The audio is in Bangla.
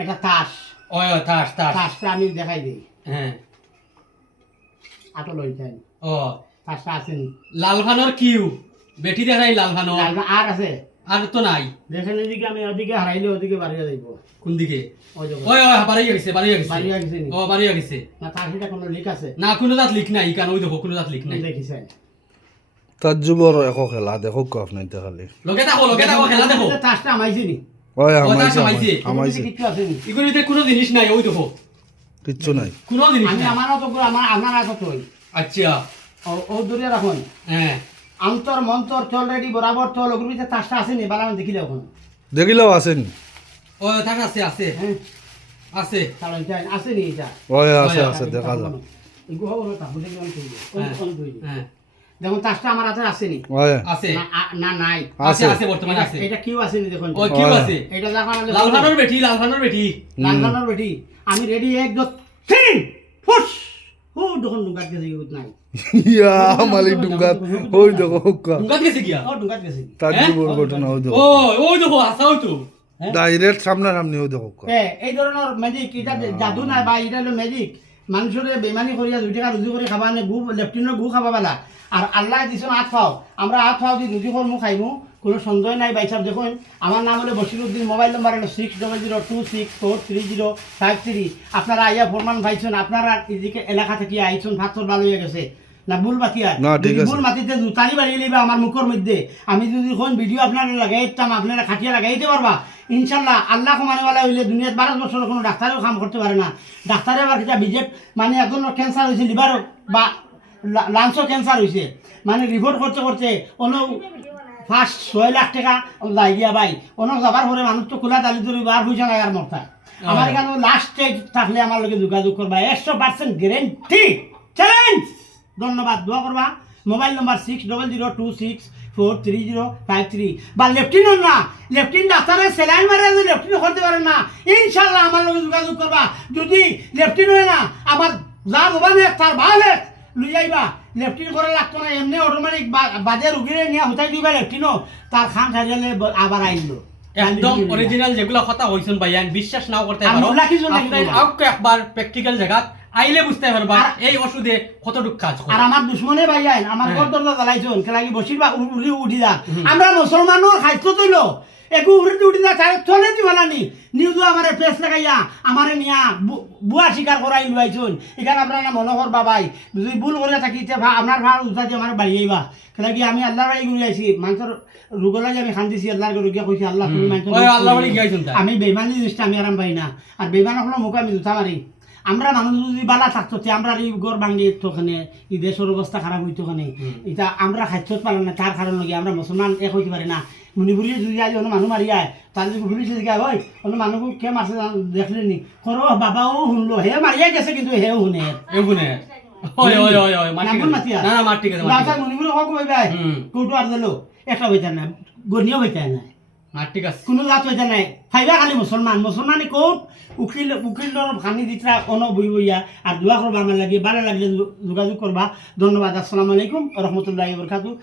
এটা তাস। ওই তাস তাস তাসটা আমি দেখাই দিই। হ্যাঁ আটো লইছেন ও তাসটা আছেন লাল ভানোর কিউ বেটি দেখাই লাল ভানো আর আছে আর তো নাই দেখেন এদিকে আমি ওদিকে হারাইলে ওদিকে বাড়িয়ে যাইব। কোন দিকে ওই যে ওই ওই বাড়িয়ে গেছে বাড়িয়ে গেছে বাড়িয়ে গেছে নি? ও বাড়িয়ে গেছে না তাসটা কোনো লিক আছে না কোনো জাত লিখ নাই কারণ ওই দেখো কোনো জাত লিখ নাই দেখিছেন তাজ্জুবর একো খেলা দেখো কফ নাই খালি লগে থাকো খেলা দেখো তাসটা আমাইছি নি? ওই ও, তাস আমাইছে আমাইছে। আমাইছে কিছু আছে নি? এগুলিতে কোনো জিনিস নাই ওই দেখো কিচ্ছু নাই কোনো জিনিস আমি নাই আমারও তো আমার আতো তোই আচ্ছা ও দূরে রাখুন হ্যাঁ অন্তর মন্তর চল রেডি বরাবর চল ওগুলোর ভিতরে তাসটা আসেনি বালা আমি দেখিলে এখন দেখিলেও আসেনি ও থাক আছে আছে হ্যাঁ আছে তাহলে আসেনি এটা ওই আছে আছে দেখা যায় এগুলো হবো না তাহলে দেখি আমি কইবো। কোন কইবো? হ্যাঁ দেখুন তাসটা আমার হাতে আসেনি ওই আছে না নাই আছে আছে আছে বর্তমানে আছে এটা কিউ আসেনি দেখুন ও কিউ ওই। আছে এটা দেখো আমাদের লাল ভানোর বেটি লালবানোর বেটি আমি রেডি এক দো তিন ফুস ও দেখুন ডুঙ্গাত গেছে ইউত নাই ইয়া মালিক ডুঙ্গাত ওই দেখো হুক্কা উঙ্গাত গেছে গিয়া ও ডুঙ্গাত গেছে তাজ্জুবর ঘটনা ওই দেখো ও ওই দেখো আসা ওই তো ডাইরেক্ট সামনাসামনি ওই দেখো হুক্কা এই ধরনের ম্যাজিক এটা জাদু না বা এটা হলো ম্যাজিক মানুষের বেমানি করিয়া 2 টাকা রুজি করে খাবা নে গু লেফটিনের গু খাবা বেলা আর আল্লাহ দিছেন আট খাও আমরা আট খাও দি রুজি করমু খাইমু কোনো সন্দেহ নাই ভাই সাহেব দেখুন আমার নাম হলো বশিরউদ্দিন মোবাইল নাম্বার হলো 6002643053 আপনারা আইয়া ফরমান পাইছেন আপনারা এদিকে এলাকা থেকে আইছেন ভাতর ভালো হয়ে গেছে না ভুল মাতি আর না, ঠিক আছে। ভুল মাতিতে জুতানি বাড়িয়ে লইবা আমার মুখের মধ্যে আমি যদি কোন ভিডিও আপনারা লাগাইতাম আপনারা খাটিয়া লাগাইতে পারবা ইনশাল্লাহ আল্লাহ মানেওয়ালা হইলে দুনিয়ার 12 বছর কোনো ডাক্তারেও কাম করতে পারে না ডাক্তারে আবার কিটা বিজেট মানে একজনের ক্যান্সার হয়েছে লিভার বা লাংসও ক্যান্সার হয়েছে মানে রিপোর্ট করতে করতে অন্য ফার্স্ট 6 লাখ টাকা যাই গিয়া ভাই অন্য যাবার পরে মানুষ তো খোলা দালি ধরে বার হয়েছে না আর মরতা আমার এখানে লাস্ট স্টেজ থাকলে আমার লগে যোগাযোগ করবা 100% গ্যারেন্টি চ্যালেঞ্জ ধন্যবাদ দোয়া করবা মোবাইল নম্বর 6002643053 বা লেফটিনও না লেফটিন ডাক্তারের সেলাইন মারে লেফটিনও করতে পারেন না ইনশাল্লাহ আমার লগে যোগাযোগ করবা যদি লেফটিন হয় না আমার যা দোকানে তার ভালো লুই যাইবা লেফটিন করা লাগতো না এমনি অটোমেটিক বাদে রুগীরে নিয়ে হুতাই দিবা লেফটিনও তার খান সারিয়ালে আবার আইলো একদম অরিজিনাল যেগুলো কথা হইছেন ভাইয়ান বিশ্বাস নাও করতে পারো আমরা কি জন্য আপনি আউকে একবার প্র্যাকটিক্যাল জায়গা আইলে বুঝতে পারবা এই ওষুধে কতটুকু কাজ করে আর আমার দুশ্মনে ভাই আইন আমার ঘর দরজা জ্বালাইছন কেলাগি বসির বা উঠি যা আমরা মুসলমানের খাদ্য তৈল একু উঠি যা তার চলে দিবানি নিউজও আমার পেস লাগাইয়া আমারে নিয়া বুয়া শিকার করাই লুয়াইছন এখানে আপনারা মনে কর বাবাই যদি ভুল করে থাকি আপনার ভাড় উঠা দিয়ে আমার বাড়ি আইবা কেলাগি আমি আল্লাহর বাড়ি ঘুরে আইছি মানুষের রোগ লাগে আমি খান্দিছি আল্লাহর রোগিয়া কইছি আল্লাহ তুমি ওই আল্লাহ বাড়ি গিয়েছেন তা আমি বেমানি জিনিসটা আমি আরাম পাই না আর বেমান হলো মুখে আমি জুতা মারি আমরা মানুষ যদি বালা থাকতো আমরা এই গড় ভাঙি তোখানে এই দেশের অবস্থা খারাপ হইতো ওখানে এটা আমরা খাদ্য পালাম না তার কারণ লাগে আমরা মুসলমান এক হইতে পারি না মণিপুরি যদি আজ অন্য মানুষ মারি আয় তার যদি পুলিশে জিজ্ঞাসা হয় অন্য মানুষ কে মারছে দেখলেন নি করো বাবাও শুনলো হে মারিয়া গেছে কিন্তু হেও শুনে এগুনে ওই ওই ওই ওই মাটি নামুন মাতিয়া না না মাটি গেছে লাউসা মণিপুরি হক হইবে কৌটো আর দিলো একটা হইতা না গনিও হইতা না মাটি গাছ কোনো জাত হইতা নাই ফাইবা খালি মুসলমানে কোট উকিল খানি দিতরা অন বই বইয়া আর দোয়া করবা আমার লাগে ভালো লাগলে যোগাযোগ করবা ধন্যবাদ আসসালামু আলাইকুম রহমতুল্লাহি ওয়া বারাকাতুহু।